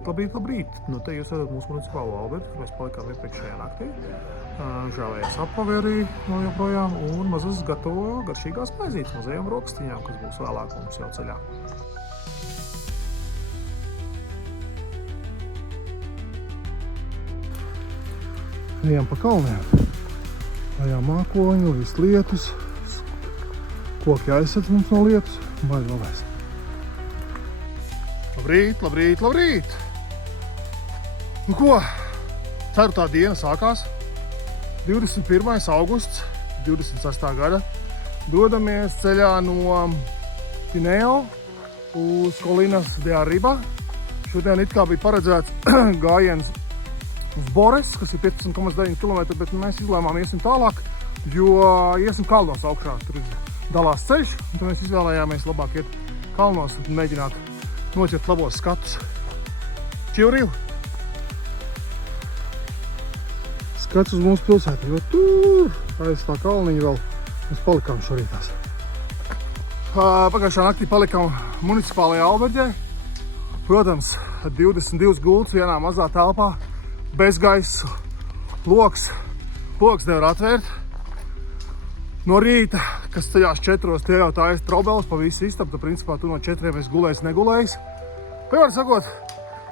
Labrīt. Nu, te jūs redzat mūsu municipālo alberti, kur mēs palikām iepriekšējā naktī. Žēlējās apavi arī no joprojām, un mazas gatavo garšīgās maizītes mazajām rokstiņām, kas būs vēlāk mums jau ceļā. Ejam pa kalniem. Ejam mākoņi, līdz lietus. Koki aizsedz mums no lietus. Baigi labais. Labrīt! Nu ko? 4. diena sākās. 21. augusts 26. gada. Dodamies ceļā no Pineo uz Colinas de Arriba. Šodien it kā bija paredzēts gājiens uz Bores, kas ir 15,9 km, bet mēs izlēmām iesim tālāk, jo iesim kalnos augšā. Tur dalās ceļš, un tad mēs izvēlējāmies labāk iet kalnos un mēģināt noķert labos skatus. Čiurīl! Skats uz mūsu pilsētu, jo tur aiz tā kalniņa vēl mēs palikām šorītās. Pagājušā naktī palikām municipālajā alberģē. Protams, 22 gultas vienā mazā telpā, bez gaisa, loks nevar atvērt. No rīta, kas ceļās 4, tie jau tā ēst trobeles pa visu istabu, tad principā tu no 4 esi gulējis, negulējis. Piemēram sakot,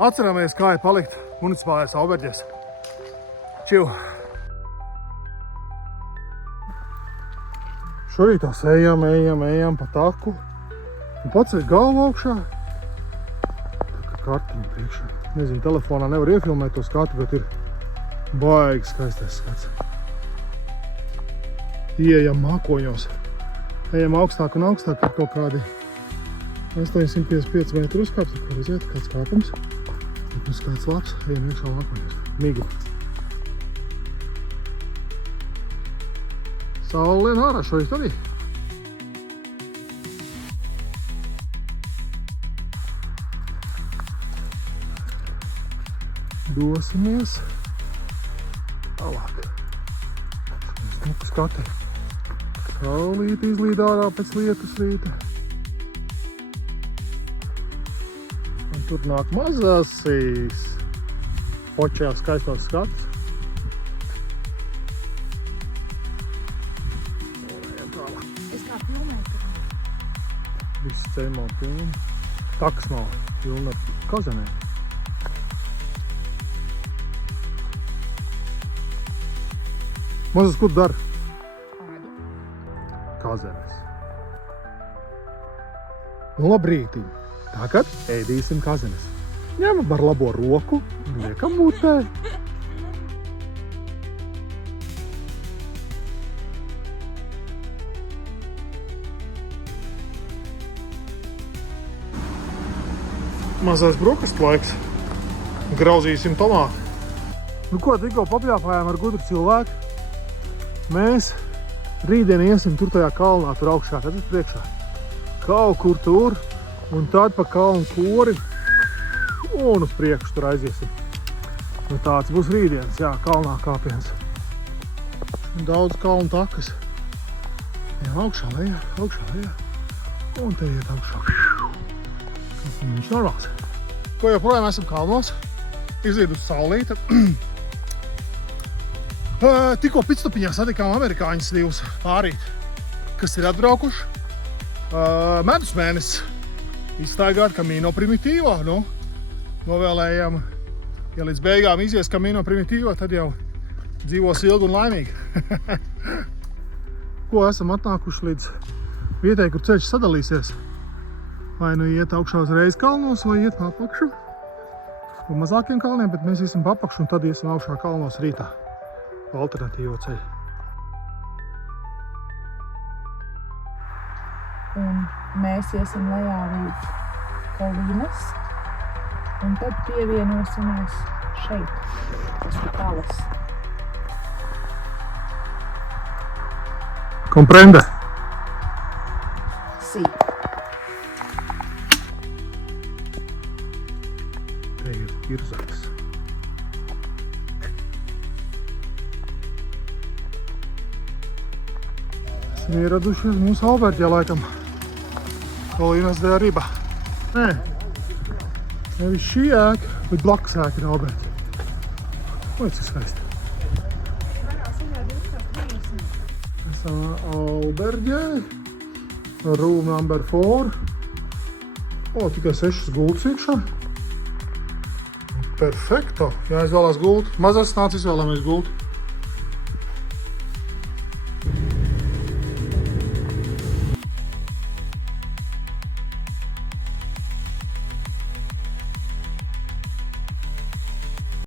atceramies, kā ir palikt municipālajās alberģēs. Čiu! Šorītās ejam pa taku un paceļ galvu augšā. Tā kā kartiņa priekšā. Nezinu, telefonā nevar iefilmēt to skatu, bet ir baigi skaistais skats. Ieejam mākoņos. Ejam augstāk un augstāk, ir kaut kādi 855 metru uzkāps, ir ko redziet, kāds kāpums. Un skaits labs, ejam iekšā mākoņos. Migla. Saule lien ārā šorīt arī. Dosimies tālāk. Smuku skati. Saulīti izlīd ārā pēc lietus rīta. Un tur nāk mazāsīs. Počajā skaistos skats. Viss ceļmā pilni. Takas nav pilna ar kazenēm. Mazas, ko tu dari? Kazenes. Nu, labrītī. Tagad ēdīsim kazenes. Ņemam ar labo roku un liekam mutē. Mazais brokastu laiks. Grauzīsim tomātu. Nu ko, tikko papļāpājām ar gudru cilvēku. Mēs rītdien iesim tur tajā kalnā, tur augšā, redzat priekšā. Kaut kur tur, un tad pa kalnu kori, un uz priekšu tur aiziesim. Nu tāds būs rītdienas, jā, kalnā kāpiens. Daudz kalnu takas. Jā, augšā, lejā. Un te iet augšā. Viņš normāls. Ko joprojām esam kalnos, izlīd uz saulīte. Tikko pitstopiņā satikām amerikāņus divus pārīt, kas ir atbraukuši. Medus mēnesis izstaigāt Camino Primitivo. Nu, novēlējam, ja līdz beigām izies Camino Primitivo, tad jau dzīvos ilgi un laimīgi. Ko esam atnākuši līdz vietai, kur ceļš sadalīsies. Vai nu iet augšā uzreiz kalnos, vai iet pa apakšu. Pa mazākiem kalniem, bet mēs iesim pa apakšu un tad iesim augšā kalnos rītā. Alternatīvo ceļu. Un mēs iesim lejā līdz Colinas. Un tad pievienosimies šeit, uz Talas. Comprende? Sí. Te ir Irzaks. Esam ieradušies mūsu alberģē laikam. Colinas de Arriba. Nē, Nevis šī ēka, bet blakus ēka ir Alberta. Vai tas skaisti? Esam Alberģē. Room number 4. O, tikai 6 gultas iekšā. Perfekto. Jāizvēlās gultu. Mazās nāc izvēlamies gultu.